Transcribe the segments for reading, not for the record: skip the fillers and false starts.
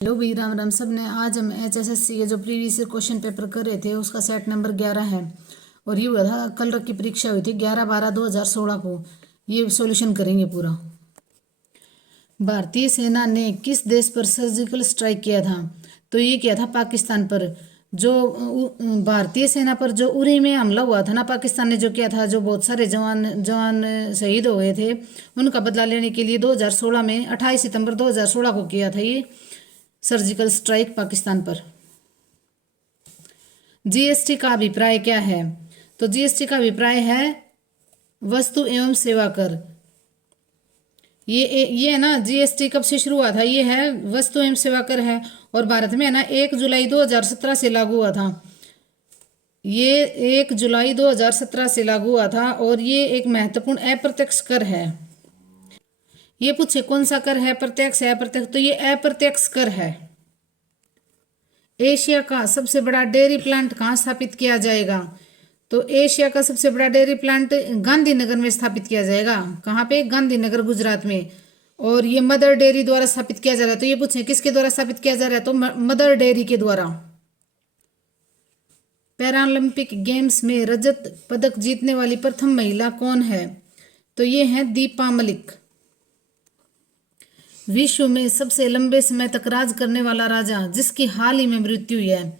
Hello भाई, राम राम सब ने। आज हम HSSC के जो प्रीवियस क्वेश्चन पेपर कर रहे थे उसका सेट नंबर 11 है। और ये हुआ था कल रख की परीक्षा हुई थी 11/12/2016 को। ये सॉल्यूशन करेंगे पूरा। भारतीय सेना ने किस देश पर सर्जिकल स्ट्राइक किया था? तो ये किया था पाकिस्तान पर। जो भारतीय सेना पर जो उरी में हमला हुआ था ना, पाकिस्तान ने जो किया था, जो बहुत सारे जवान जवान शहीद हो गए थे, उनका बदला लेने के लिए 2016 में 28 सितंबर 2016 को किया था ये सर्जिकल स्ट्राइक पाकिस्तान पर। जीएसटी का अभिप्राय क्या है? तो जीएसटी का अभिप्राय है वस्तु एवं सेवा कर। ये है ना, जीएसटी कब से शुरू हुआ था? ये है वस्तु एवं सेवा कर है। और भारत में है ना 1 जुलाई 2017 से लागू हुआ था। ये 1 जुलाई 2017 से लागू हुआ था और ये एक महत्वपूर्ण अप्रत्यक्ष कर है। ये पूछे कौन सा कर है, प्रत्यक्ष है अप्रत्यक्ष? तो ये अप्रत्यक्ष कर है। एशिया का सबसे बड़ा डेयरी प्लांट कहाँ स्थापित किया जाएगा? तो एशिया का सबसे बड़ा डेयरी प्लांट गांधीनगर में स्थापित किया जाएगा। कहाँ पे? गांधीनगर, गुजरात में। और ये मदर डेयरी द्वारा स्थापित किया जा रहा है। तो ये पूछे किसके द्वारा स्थापित किया जा रहा है? तो मदर डेयरी के द्वारा। पैरालंपिक गेम्स में रजत पदक जीतने वाली प्रथम महिला कौन है? तो ये है दीपा मलिक। विश्व में सबसे लंबे समय तक राज करने वाला राजा जिसकी हाल ही में मृत्यु हुई है,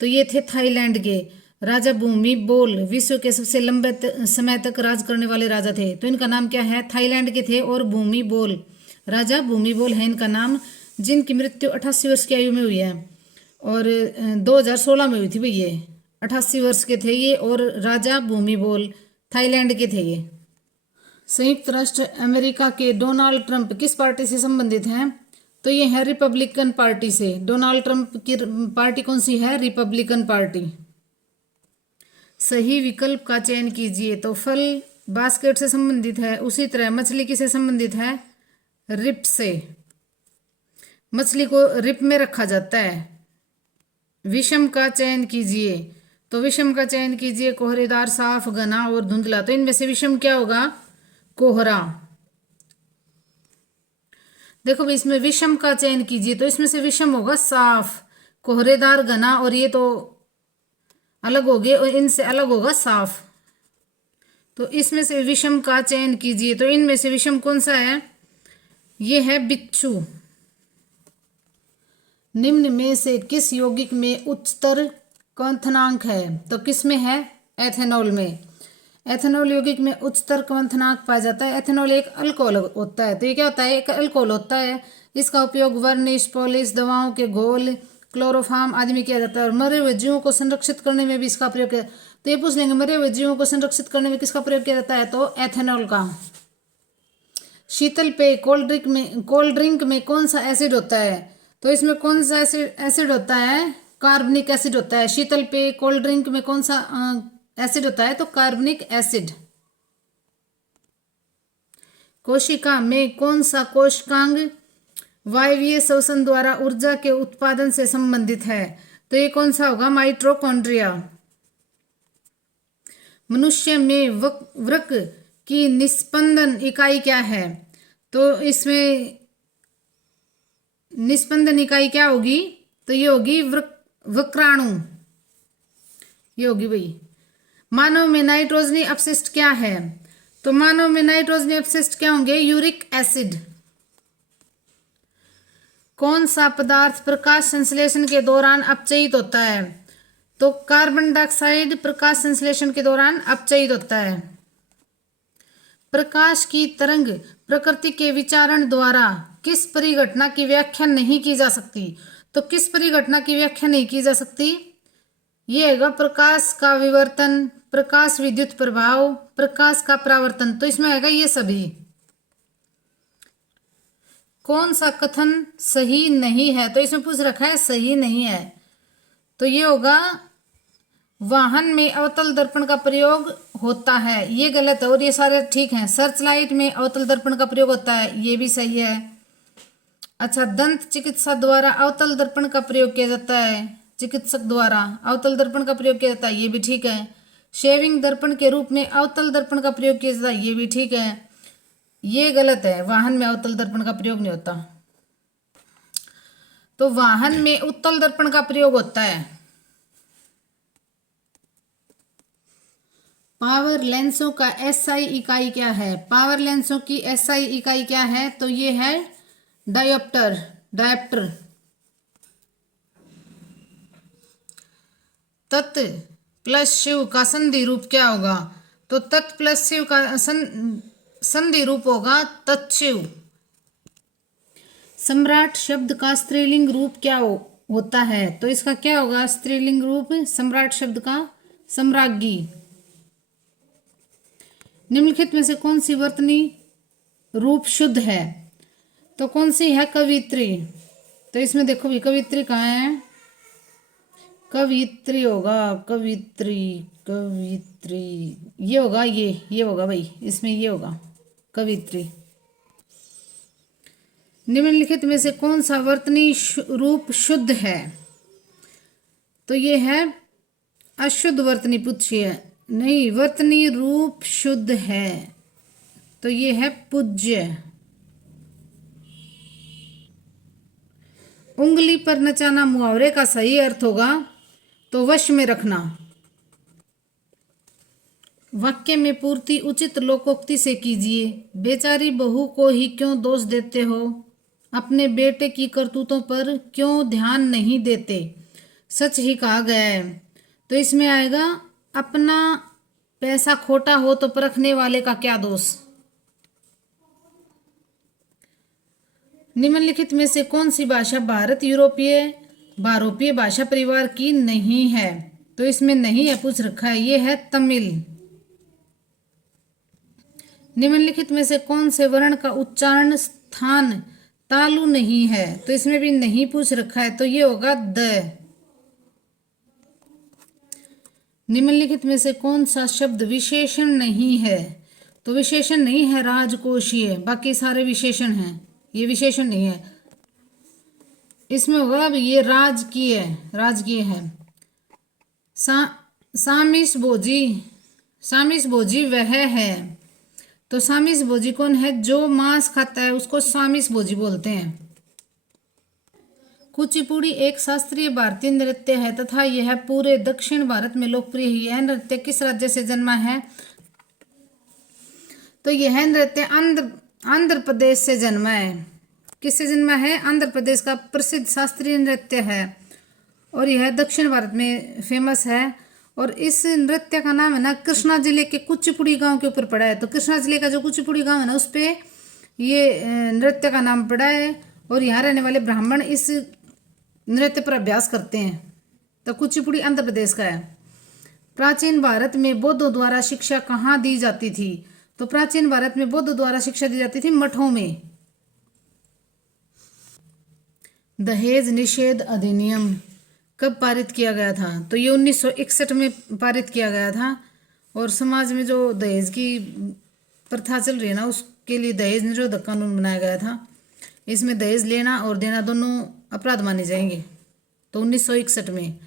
तो ये थे थाईलैंड के राजा भूमिबोल। विश्व के सबसे लंबे समय तक राज करने वाले राजा थे, तो इनका नाम क्या है? थाईलैंड के थे और भूमिबोल, राजा भूमिबोल है इनका नाम, जिनकी मृत्यु 88 वर्ष की आयु में हुई है। और 2016 में हुई थी भाई। ये 88 वर्ष के थे ये, और राजा भूमिबोल थाईलैंड के थे ये। संयुक्त राष्ट्र अमेरिका के डोनाल्ड ट्रंप किस पार्टी से संबंधित हैं? तो ये है रिपब्लिकन पार्टी से। डोनाल्ड ट्रंप की पार्टी कौन सी है? Republican party. सही विकल्प का चयन कीजिए। तो फल बास्केट से संबंधित है, उसी तरह मछली किसे संबंधित है? रिप से। मछली को रिप में रखा जाता है। विषम का चयन कीजिए। तो विषम का चयन कीजिए, कोहरेदार, साफ, घना और धुंधला। तो इनमें से विषम क्या होगा? कोहरा। देखो भाई, इसमें विषम का चयन कीजिए, तो इसमें से विषम होगा साफ। कोहरेदार, घना और ये तो अलग हो गए, और इनसे अलग होगा साफ। तो इसमें से विषम का चयन कीजिए। तो इनमें से विषम कौन सा है? ये है बिच्छू। निम्न में से किस यौगिक में उच्चतर क्वथनांक है? तो किस में है? एथेनॉल में। एथेनॉल यौगिक में उच्चतर क्वथनांक पाया जाता है। एथेनॉल एक अल्कोहल होता है। तो ये क्या होता है? एक अल्कोहल होता है। इसका उपयोग वर्निश, पॉलिश, दवाओं के घोल, क्लोरोफार्म आदि में किया जाता है। और मरे हुए जीवों को संरक्षित करने में भी इसका प्रयोग किया। तो ये पूछ लेंगे, मरे हुए जीवों को संरक्षित करने में किसका प्रयोग किया जाता है? तो एथेनॉल का। शीतल पेय कोल्ड ड्रिंक में कौन सा एसिड होता है? तो इसमें कौन सा एसिड होता है? कार्बनिक एसिड होता है। शीतल पेय कोल्ड ड्रिंक में कौन सा एसिड होता है? तो कार्बनिक एसिड। कोशिका में कौन सा कोशिकांग वायवीय श्वसन द्वारा ऊर्जा के उत्पादन से संबंधित है? तो ये कौन सा होगा? माइटोकॉन्ड्रिया। मनुष्य में वृक्क की निस्पंदन इकाई क्या है? तो इसमें निस्पंदन इकाई क्या होगी? तो ये होगी वक्राणु। ये होगी भाई। मानव में नाइट्रोजनी अपशिष्ट क्या है? तो मानव में नाइट्रोजनी अपशिष्ट क्या होंगे? Uric acid. कौन सा पदार्थ प्रकाश संश्लेषण के दौरान अपचयित होता है? तो कार्बन डाइऑक्साइड प्रकाश संश्लेषण के दौरान अपचयित होता है। प्रकाश की तरंग प्रकृति के विचारण द्वारा किस परिघटना की व्याख्या नहीं की जा सकती? तो किस परिघटना की व्याख्या नहीं की जा सकती? ये हैगा प्रकाश का विवर्तन, प्रकाश विद्युत प्रभाव, प्रकाश का परावर्तन। तो इसमें आएगा ये सभी। कौन सा कथन सही नहीं है? तो इसमें पूछ रखा है सही नहीं है। तो ये होगा वाहन में अवतल दर्पण का प्रयोग होता है, ये गलत है। और ये सारे ठीक हैं। सर्च लाइट में अवतल दर्पण का प्रयोग होता है, ये भी सही है। अच्छा, दंत चिकित्सा द्वारा अवतल दर्पण का प्रयोग किया जाता है। चिकित्सक द्वारा अवतल दर्पण का प्रयोग किया जाता है, ये भी ठीक है। शेविंग दर्पण के रूप में अवतल दर्पण का प्रयोग किया जाता है, ये भी ठीक है। ये गलत है, वाहन में अवतल दर्पण का प्रयोग नहीं होता। तो वाहन में उत्तल दर्पण का प्रयोग होता है। पावर लेंसों का एसआई इकाई क्या है? पावर लेंसों की एसआई इकाई क्या है? तो ये है डायोप्टर, डायोप्टर। तत् प्लस शिव का संधि रूप क्या होगा? तो तत् प्लस शिव का संधि रूप होगा तत्शिव। सम्राट शब्द का स्त्रीलिंग रूप क्या होता है? तो इसका क्या होगा स्त्रीलिंग रूप सम्राट शब्द का? सम्राज्ञी। निम्नलिखित में से कौन सी वर्तनी रूप शुद्ध है? तो कौन सी है? कवित्री। तो इसमें देखो भी कवित्री कहाँ है? कवित्री होगा, कवित्री, कवित्री ये होगा, ये होगा भाई, इसमें ये होगा कवित्री। निम्नलिखित में से कौन सा वर्तनी रूप शुद्ध है? तो ये है अशुद्ध वर्तनी पूछिए, नहीं वर्तनी रूप शुद्ध है तो ये है पूज्य। उंगली पर नचाना मुहावरे का सही अर्थ होगा तो वश में रखना। वाक्य में पूर्ति उचित लोकोक्ति से कीजिए। बेचारी बहू को ही क्यों दोष देते हो? अपने बेटे की करतूतों पर क्यों ध्यान नहीं देते? सच ही कहा गया है। तो इसमें आएगा अपना पैसा खोटा हो तो परखने वाले का क्या दोष। निम्नलिखित में से कौन सी भाषा भारत यूरोपीय भाषा परिवार की नहीं है? तो इसमें नहीं है पूछ रखा है, ये है तमिल। निम्नलिखित में से कौन से वर्ण का उच्चारण स्थान तालु नहीं है? तो इसमें भी नहीं पूछ रखा है तो ये होगा द। निम्नलिखित में से कौन सा शब्द विशेषण नहीं है? तो विशेषण नहीं है राजकोषीय, बाकी सारे विशेषण हैं, ये विशेषण नहीं है। इसमें होगा अब ये राजकीय, राजकीय है। सामिस भोजी वह है। तो सामिस भोजी कौन है? जो मांस खाता है उसको सामिस भोजी बोलते हैं। कुचिपुड़ी एक शास्त्रीय भारतीय नृत्य है तथा यह पूरे दक्षिण भारत में लोकप्रिय है। यह नृत्य किस राज्य से जन्मा है? तो यह नृत्य आंध्र प्रदेश से जन्मा है। किससे जन्मा है? आंध्र प्रदेश का प्रसिद्ध शास्त्रीय नृत्य है और यह दक्षिण भारत में फेमस है। और इस नृत्य का नाम है ना कृष्णा जिले के कुचिपुड़ी गांव के ऊपर पड़ा है। तो कृष्णा जिले का जो कुचिपुड़ी गांव है ना उस पे ये नृत्य का नाम पड़ा है और यहाँ रहने वाले ब्राह्मण इस नृत्य पर अभ्यास करते हैं। तो कुचिपुड़ी आंध्र प्रदेश का है। प्राचीन भारत में बौद्धों द्वारा शिक्षा कहाँ दी जाती थी? तो प्राचीन भारत में बौद्धों द्वारा शिक्षा दी जाती थी मठों में। दहेज निषेध अधिनियम कब पारित किया गया था? तो ये 1961 में पारित किया गया था। और समाज में जो दहेज की प्रथा चल रही है ना उसके लिए दहेज निरोधक कानून बनाया गया था। इसमें दहेज लेना और देना दोनों अपराध माने जाएंगे। तो 1961 में।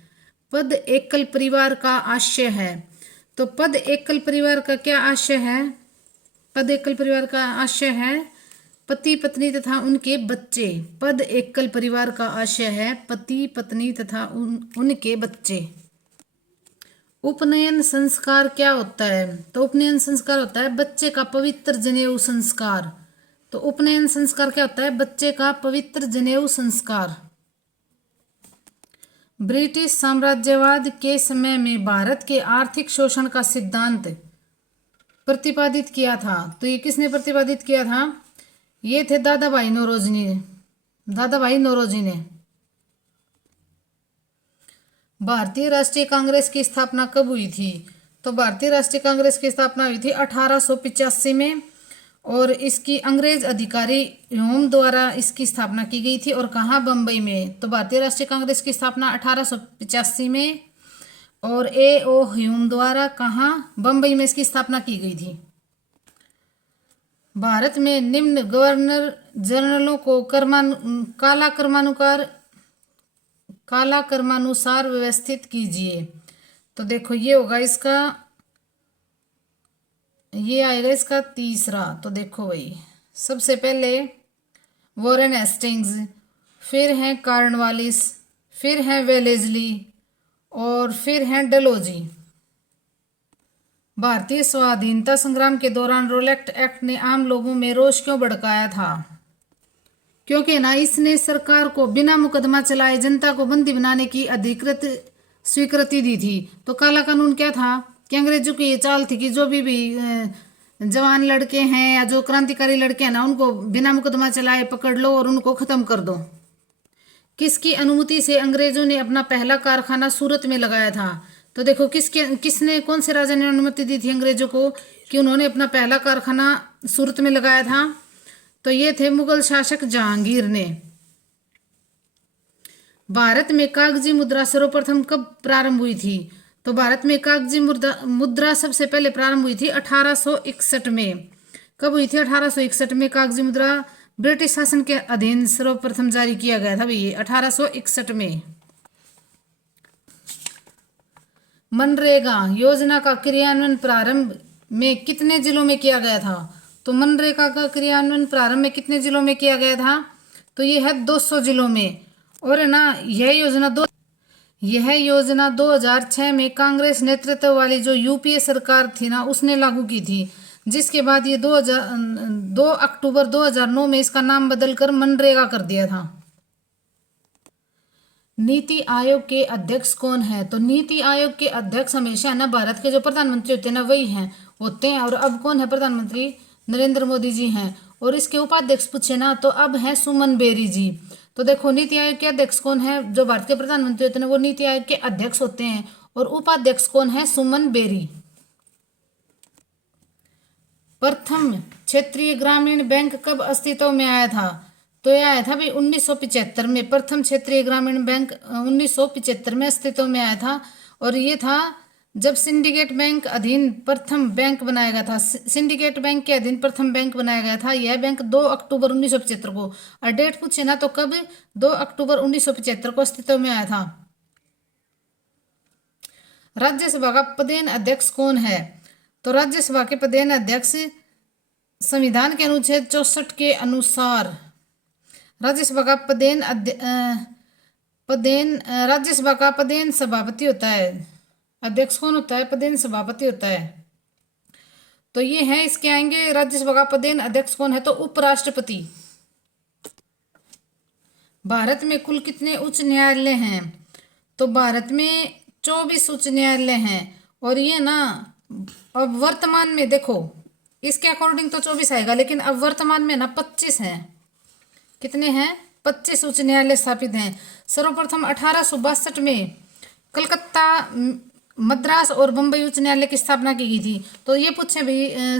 पद एकल परिवार का आशय है। तो पद एकल परिवार का क्या आशय है? पद एकल परिवार का आशय है पति पत्नी तथा उनके बच्चे। पद एकल परिवार का आशय है पति पत्नी तथा उनके बच्चे। उपनयन संस्कार क्या होता है? तो उपनयन संस्कार होता है बच्चे का पवित्र जनेऊ संस्कार। तो उपनयन संस्कार क्या होता है? बच्चे का पवित्र जनेऊ संस्कार। ब्रिटिश साम्राज्यवाद के समय में भारत के आर्थिक शोषण का सिद्धांत प्रतिपादित किया था। तो ये किसने प्रतिपादित किया था? ये थे दादा भाई नौरोजी ने। भारतीय राष्ट्रीय कांग्रेस की स्थापना कब हुई थी? तो भारतीय राष्ट्रीय कांग्रेस की स्थापना हुई थी 1885 में और इसकी अंग्रेज अधिकारी ह्यूम द्वारा इसकी स्थापना की गई थी। और कहाँ? बम्बई में। तो भारतीय राष्ट्रीय कांग्रेस की स्थापना 1885 में और A.O. ह्यूम द्वारा कहाँ? बम्बई में इसकी स्थापना की गई थी। भारत में निम्न गवर्नर जनरलों को काला क्रमानुसार व्यवस्थित कीजिए। तो देखो ये होगा इसका, ये आएगा इसका तीसरा। तो देखो भाई सबसे पहले वॉरेन हेस्टिंग्स, फिर हैं कार्नवालिस, फिर हैं वेलेजली और फिर हैं डलहौजी। भारतीय स्वाधीनता संग्राम के दौरान रोलेट एक्ट ने आम लोगों में रोष क्यों भड़काया था? क्योंकि ना इसने सरकार को बिना मुकदमा चलाए जनता को बंदी बनाने की अधिकृत स्वीकृति दी थी। तो काला कानून क्या था कि अंग्रेजों की ये चाल थी कि जो भी जवान लड़के हैं या जो क्रांतिकारी लड़के हैं ना, उनको बिना मुकदमा चलाए पकड़ लो और उनको खत्म कर दो। किसकी अनुमति से अंग्रेजों ने अपना पहला कारखाना सूरत में लगाया था? तो देखो किसने कौन से राजा ने अनुमति दी थी अंग्रेजों को कि उन्होंने अपना पहला कारखाना सूरत में लगाया था? तो ये थे मुगल शासक जहांगीर ने। भारत में कागजी मुद्रा सर्वप्रथम कब प्रारंभ हुई थी? तो भारत में कागजी मुद्रा सबसे पहले प्रारंभ हुई थी 1861 में। कब हुई थी? 1861 में कागजी मुद्रा ब्रिटिश शासन के अधीन सर्वप्रथम जारी किया गया था भैया 1861 में। मनरेगा योजना का क्रियान्वयन प्रारंभ में कितने जिलों में किया गया था? तो मनरेगा का क्रियान्वयन प्रारंभ में कितने जिलों में किया गया था? तो ये है 200 जिलों में। और है ना यह योजना 2006 में कांग्रेस नेतृत्व वाली जो यूपीए सरकार थी ना, उसने लागू की थी, जिसके बाद ये 2 अक्टूबर 2009 में इसका नाम बदलकर मनरेगा कर दिया था। नीति आयोग के अध्यक्ष कौन है? तो नीति आयोग के अध्यक्ष हमेशा ना भारत के जो प्रधानमंत्री होते हैं ना, वही हैं होते हैं। और अब कौन है प्रधानमंत्री? नरेंद्र मोदी जी हैं। और इसके उपाध्यक्ष पूछे ना, तो अब है सुमन बेरी जी। तो देखो नीति आयोग के अध्यक्ष कौन है? जो भारत के प्रधानमंत्री होते हैं वो नीति आयोग के अध्यक्ष होते हैं। और उपाध्यक्ष कौन है? सुमन बेरी। प्रथम क्षेत्रीय ग्रामीण बैंक कब अस्तित्व में आया था? तो यह आया था भाई 1975 में। प्रथम क्षेत्रीय ग्रामीण बैंक 1975 में अस्तित्व में आया था। और ये था जब सिंडिकेट बैंक अधीन प्रथम बैंक बनाया गया था। सिंडिकेट बैंक के अधीन प्रथम बैंक बनाया गया था। यह बैंक 2 अक्टूबर 1975 को। और डेट पूछे ना, तो कब? 2 अक्टूबर 1975 को अस्तित्व में आया था। राज्यसभा का पदेन अध्यक्ष कौन है? तो राज्यसभा के पदेन अध्यक्ष संविधान के अनुच्छेद 64 के अनुसार राज्यसभा का राज्यसभा का पदेन सभापति होता है। अध्यक्ष कौन होता है? पदेन सभापति होता है। तो ये है इसके आएंगे राज्यसभा का पदेन अध्यक्ष कौन है? तो उपराष्ट्रपति। भारत में कुल कितने उच्च न्यायालय हैं? तो भारत में 24 उच्च न्यायालय हैं। और ये ना अब वर्तमान में देखो, इसके अकॉर्डिंग तो 24 आएगा, लेकिन अब वर्तमान में ना 25 हैं। कितने हैं? 25 उच्च न्यायालय स्थापित हैं। सर्वप्रथम 1862 में कलकत्ता, मद्रास और बम्बई उच्च न्यायालय की स्थापना की गई थी। तो ये पूछे भाई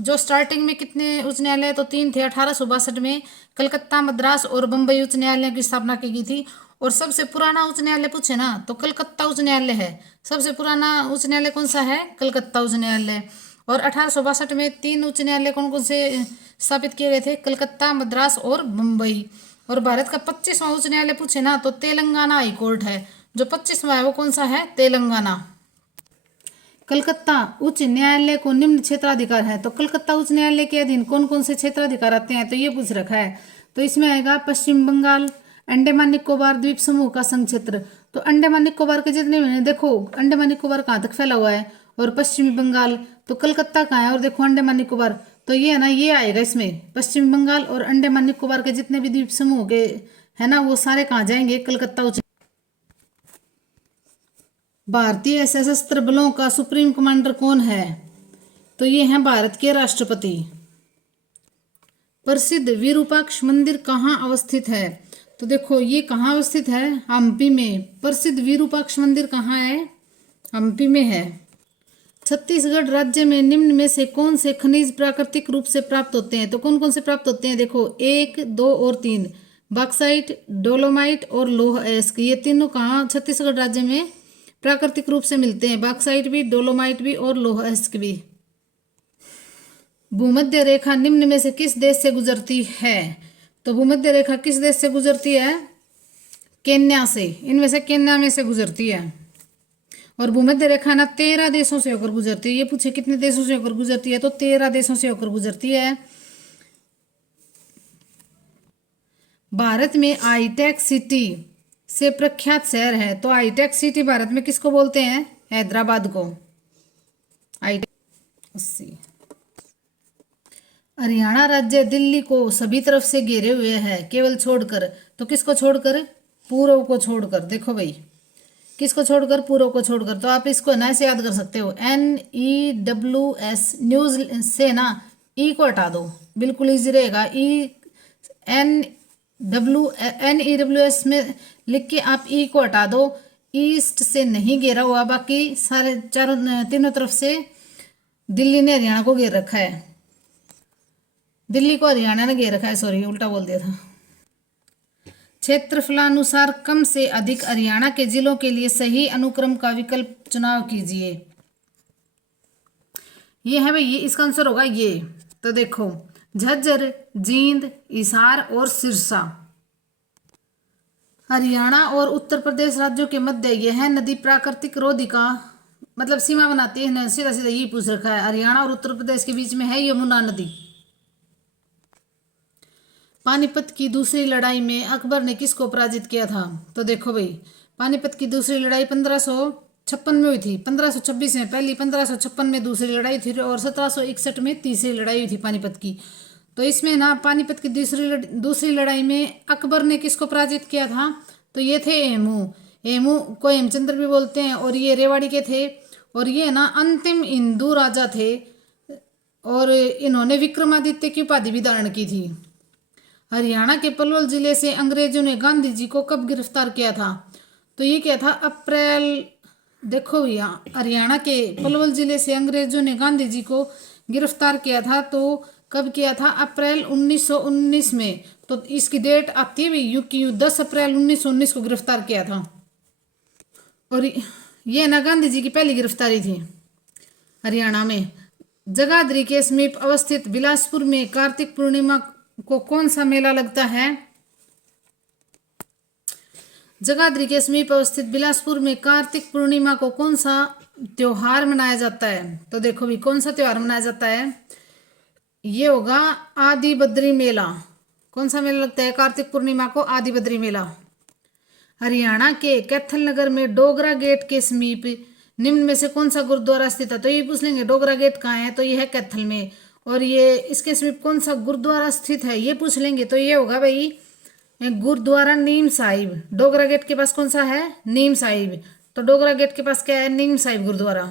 जो स्टार्टिंग में कितने उच्च न्यायालय? तो 3 थे। 1862 में कलकत्ता, मद्रास और बम्बई उच्च न्यायालय की स्थापना की गई थी। और सबसे पुराना उच्च न्यायालय पूछे ना, तो कलकत्ता उच्च न्यायालय है। सबसे पुराना उच्च न्यायालय कौन सा है? कलकत्ता उच्च न्यायालय। और 1862 में 3 उच्च न्यायालय कौन कौन से स्थापित किए गए थे? कलकत्ता, मद्रास और बम्बई। और भारत का 25वां उच्च न्यायालय पूछे ना, तो तेलंगाना हाई कोर्ट है। जो 25वां है वो कौन सा है? तेलंगाना। कलकत्ता उच्च न्यायालय को निम्न क्षेत्राधिकार है। तो कलकत्ता उच्च न्यायालय के अधीन कौन कौन से क्षेत्राधिकार आते हैं? तो ये पूछ रखा है। तो इसमें आएगा पश्चिम बंगाल, अंडमान निकोबार द्वीप समूह का संघ क्षेत्र। तो अंडमान निकोबार के जितने भी देखो, अंडमान निकोबार कहाँ तक फैला हुआ है? और पश्चिमी बंगाल, तो कलकत्ता कहाँ है? और देखो अंडमान निकोबार, तो ये है ना, ये आएगा इसमें। पश्चिम बंगाल और अंडमान निकोबार के जितने भी द्वीप समूह के है ना, वो सारे कहाँ जाएंगे? कलकत्ता उच्च। भारतीय सशस्त्र बलों का सुप्रीम कमांडर कौन है? तो ये है भारत के राष्ट्रपति। प्रसिद्ध विरूपाक्ष मंदिर कहाँ अवस्थित है? तो देखो ये कहाँ अवस्थित है? हम्पी में। प्रसिद्ध विरूपाक्ष मंदिर कहाँ है? हम्पी में है। छत्तीसगढ़ राज्य में निम्न में से कौन से खनिज प्राकृतिक रूप से प्राप्त होते हैं? तो कौन कौन से प्राप्त होते हैं? देखो 1, 2 और 3, बॉक्साइट, डोलोमाइट और लौह अयस्क। ये तीनों कहाँ छत्तीसगढ़ राज्य में प्राकृतिक रूप से मिलते हैं? बॉक्साइट भी, डोलोमाइट भी और लौह अयस्क भी। भूमध्य रेखा निम्न में से किस देश से गुजरती है? तो भूमध्य रेखा किस देश से गुजरती है? केन्या से। इनमें से केन्या में से गुजरती है। और भूमध्य रेखा ना 13 देशों से होकर गुजरती है। ये पूछे कितने देशों से होकर गुजरती है? तो 13 देशों से होकर गुजरती है। भारत में हाईटेक सिटी से प्रख्यात शहर है, तो हाईटेक सिटी भारत में किसको बोलते हैं? हैदराबाद को। हाईटेक 80। हरियाणा राज्य दिल्ली को सभी तरफ से घेरे हुए है केवल छोड़कर, तो किसको छोड़कर? पूर्व को छोड़कर। देखो भाई, किसको छोड़कर? पूर्व को छोड़कर। तो आप इसको ना ऐसे याद कर सकते हो, NEWS, न्यूज से ना ई को हटा दो, बिल्कुल इजी रहेगा। NEWS में लिख के आप ई को हटा दो। ईस्ट से नहीं घेरा हुआ, बाकी सारे चारों तीनों तरफ से दिल्ली ने हरियाणा को घेर रखा है। दिल्ली को हरियाणा ने घेर रखा है, सॉरी उल्टा बोल दिया था। क्षेत्रफलानुसार कम से अधिक हरियाणा के जिलों के लिए सही अनुक्रम का विकल्प चुनाव कीजिए। ये है भाई, ये इसका आंसर होगा ये। तो देखो, झज्जर, जींद, हिसार और सिरसा। हरियाणा और उत्तर प्रदेश राज्यों के मध्य यह नदी प्राकृतिक रोधिका मतलब सीमा बनाती है। सीधा सीधा यही पूछ रखा है, हरियाणा और उत्तर प्रदेश के बीच में है यमुना नदी। पानीपत की दूसरी लड़ाई में अकबर ने किसको पराजित किया था? तो देखो भाई, पानीपत की दूसरी लड़ाई 1556 में हुई थी। 1526 में पहली, 1556 में दूसरी लड़ाई थी और 1761 में तीसरी लड़ाई हुई थी पानीपत की। तो इसमें ना पानीपत की दूसरी लड़ाई में अकबर ने किसको पराजित किया था? तो ये थे हेमू। हेमू को हेमचंद्र भी बोलते हैं, और ये रेवाड़ी के थे, और ये ना अंतिम हिंदू राजा थे, और इन्होंने विक्रमादित्य की उपाधि भी धारण की थी। हरियाणा के पलवल जिले से अंग्रेजों ने गांधी जी को कब गिरफ्तार किया था? तो ये क्या था? अप्रैल। देखो भैया, हरियाणा के पलवल जिले से अंग्रेजों ने गांधी जी को गिरफ्तार किया था, तो कब किया था? अप्रैल 1919 में। तो इसकी डेट आती है भी यू की 10 अप्रैल 1919 को गिरफ्तार किया था। और ये ना गांधी जी की पहली गिरफ्तारी थी हरियाणा में। जगाधरी के समीप अवस्थित बिलासपुर में कार्तिक पूर्णिमा को कौन सा मेला लगता है? जगाधरी के समीप अवस्थित बिलासपुर में कार्तिक पूर्णिमा को कौन सा त्योहार मनाया जाता है? तो देखो भी, कौन सा त्योहार मनाया जाता है? ये होगा आदि बद्री मेला। कौन सा मेला लगता है कार्तिक पूर्णिमा को? आदि बद्री मेला। हरियाणा के कैथल नगर में डोगरा गेट के समीप निम्न में से कौन सा गुरुद्वारा स्थित है? तो ये पूछ लेंगे डोगरा गेट कहाँ है, तो ये है कैथल में। और ये इसके समीप कौन सा गुरुद्वारा स्थित है, ये पूछ लेंगे, तो ये होगा भाई गुरुद्वारा नीम साहिब। डोगरा गेट के पास कौन सा है? नीम साहिब। तो डोगरा गेट के पास क्या है? नीम साहिब गुरुद्वारा।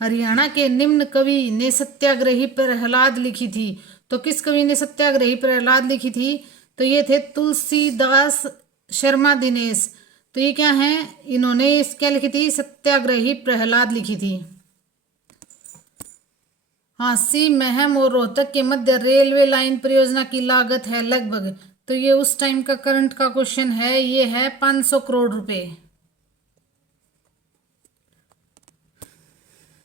हरियाणा के निम्न कवि ने सत्याग्रही प्रहलाद लिखी थी? तो किस कवि ने सत्याग्रही प्रहलाद लिखी थी? तो ये थे तुलसीदास शर्मा दिनेश। तो ये क्या है? इन्होंने क्या लिखी थी? सत्याग्रही प्रहलाद लिखी थी। हाँ, सी महम और रोहतक के मध्य रेलवे लाइन परियोजना की लागत है लगभग। तो ये उस टाइम का करंट का क्वेश्चन है, ये है 500 करोड़ रुपए।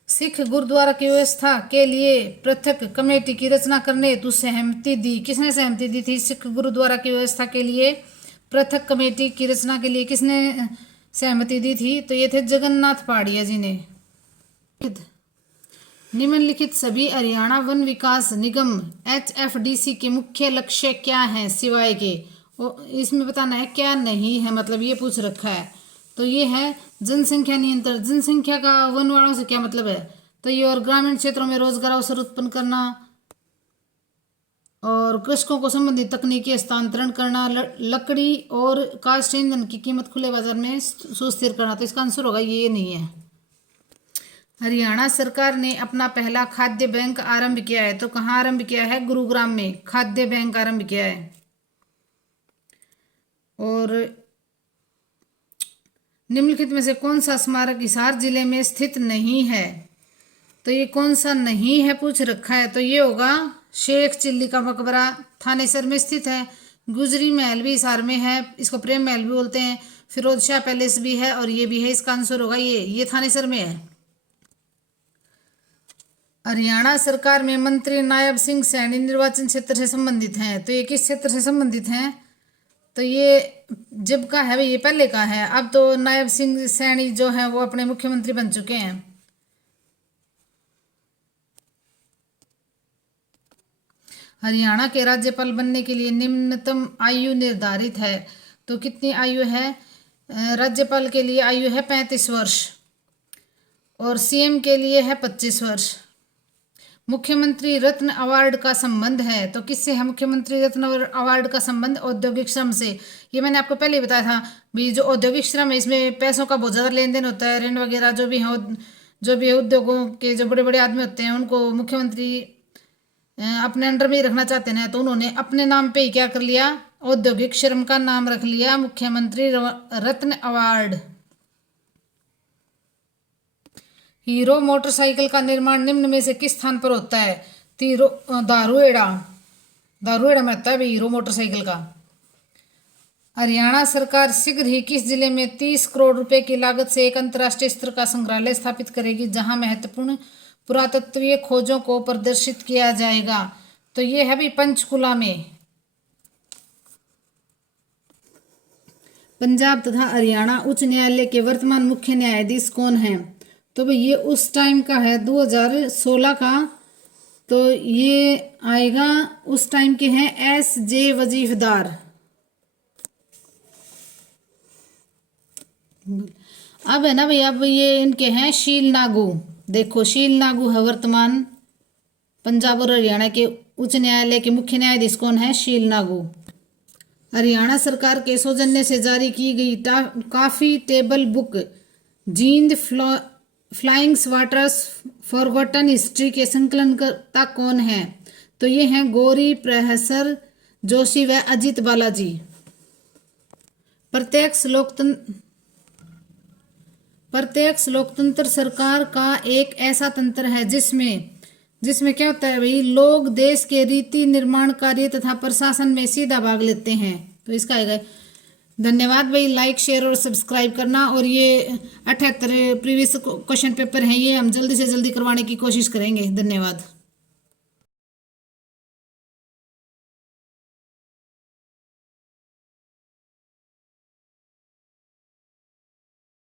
सिख गुरुद्वारा की व्यवस्था के लिए पृथक कमेटी की रचना करने हेतु सहमति दी। किसने सहमति दी थी? सिख गुरुद्वारा की व्यवस्था के लिए पृथक कमेटी की रचना के लिए किसने सहमति दी थी? तो ये थे जगन्नाथ पहाड़िया जी ने। निम्नलिखित सभी हरियाणा वन विकास निगम HFDC के मुख्य लक्ष्य क्या हैं सिवाय के? इसमें बताना है क्या नहीं है, मतलब ये पूछ रखा है। तो ये है जनसंख्या नियंत्रण। जनसंख्या का वन वालों से क्या मतलब है? तो ये और ग्रामीण क्षेत्रों में रोजगार अवसर उत्पन्न करना, और कृषकों को संबंधित तकनीकी हस्तांतरण करना, लकड़ी और काष्ठ ईंधन की कीमत खुले बाजार में सुस्थिर करना। तो इसका आंसर होगा ये नहीं है। हरियाणा सरकार ने अपना पहला खाद्य बैंक आरंभ किया है, तो कहाँ आरंभ किया है? गुरुग्राम में खाद्य बैंक आरंभ किया है। और निम्नलिखित में से कौन सा स्मारक हिसार जिले में स्थित नहीं है? तो ये कौन सा नहीं है पूछ रखा है, तो ये होगा शेख चिल्ली का मकबरा, थानेसर में स्थित है। गुजरी महल भी हिसार में है, इसको प्रेम महल भी बोलते हैं। फिरोज शाह पैलेस भी है, और ये भी है। इसका आंसर होगा ये थानेसर में है। हरियाणा सरकार में मंत्री नायब सिंह सैनी निर्वाचन क्षेत्र से संबंधित हैं, तो ये किस क्षेत्र से संबंधित हैं? तो ये जब का है, ये पहले का है। अब तो नायब सिंह सैनी जो है वो अपने मुख्यमंत्री बन चुके हैं। हरियाणा के राज्यपाल बनने के लिए निम्नतम आयु निर्धारित है, तो कितनी आयु है? राज्यपाल के लिए आयु है 35 वर्ष और सीएम के लिए है 25 वर्ष। मुख्यमंत्री रत्न अवार्ड का संबंध है, तो किससे है मुख्यमंत्री रत्न अवार्ड का संबंध? औद्योगिक श्रम से। ये मैंने आपको पहले ही बताया था भी, जो औद्योगिक श्रम है इसमें पैसों का बहुत ज़्यादा लेन देन होता है, ऋण वगैरह जो भी है उद्योगों के जो बड़े बड़े आदमी होते हैं उनको मुख्यमंत्री अपने अंडर में ही रखना चाहते हैं, तो उन्होंने अपने नाम पे ही क्या कर लिया? औद्योगिक श्रम का नाम रख लिया मुख्यमंत्री रत्न अवार्ड। हीरो मोटरसाइकिल का निर्माण निम्न में से किस स्थान पर होता है? दारुएड़ा में होता है भाई हीरो मोटरसाइकिल का। हरियाणा सरकार शीघ्र ही किस जिले में 30 करोड़ रुपए की लागत से एक अंतर्राष्ट्रीय स्तर का संग्रहालय स्थापित करेगी, जहां महत्वपूर्ण पुरातत्वीय खोजों को प्रदर्शित किया जाएगा? तो ये है भी पंचकुला में। पंजाब तथा हरियाणा उच्च न्यायालय के वर्तमान मुख्य न्यायाधीश कौन हैं? तो भाई ये उस टाइम का है 2016 का, तो ये आएगा उस टाइम के हैं एस.जे. वजीफदार। अब है ना भाई, अब ये इनके हैं शील नागू। देखो शील नागू है वर्तमान पंजाब और हरियाणा के उच्च न्यायालय के मुख्य न्यायाधीश कौन है? शील नागू। हरियाणा सरकार के सौजन्य से जारी की गई coffee table book Jind flying स्वाटर्स फॉरगॉटन हिस्ट्री के संकलनकर्ता कौन है? तो ये हैं गौरी प्रहसर जोशी व अजित बालाजी। प्रत्यक्ष लोकतंत्र सरकार का एक ऐसा तंत्र है जिसमें क्या होता है भाई, लोग देश के रीति निर्माण कार्य तथा प्रशासन में सीधा भाग लेते हैं। तो इसका है। धन्यवाद भाई, लाइक शेयर और सब्सक्राइब करना। और ये 78 प्रीवियस क्वेश्चन पेपर हैं, ये हम जल्दी से जल्दी करवाने की कोशिश करेंगे। धन्यवाद।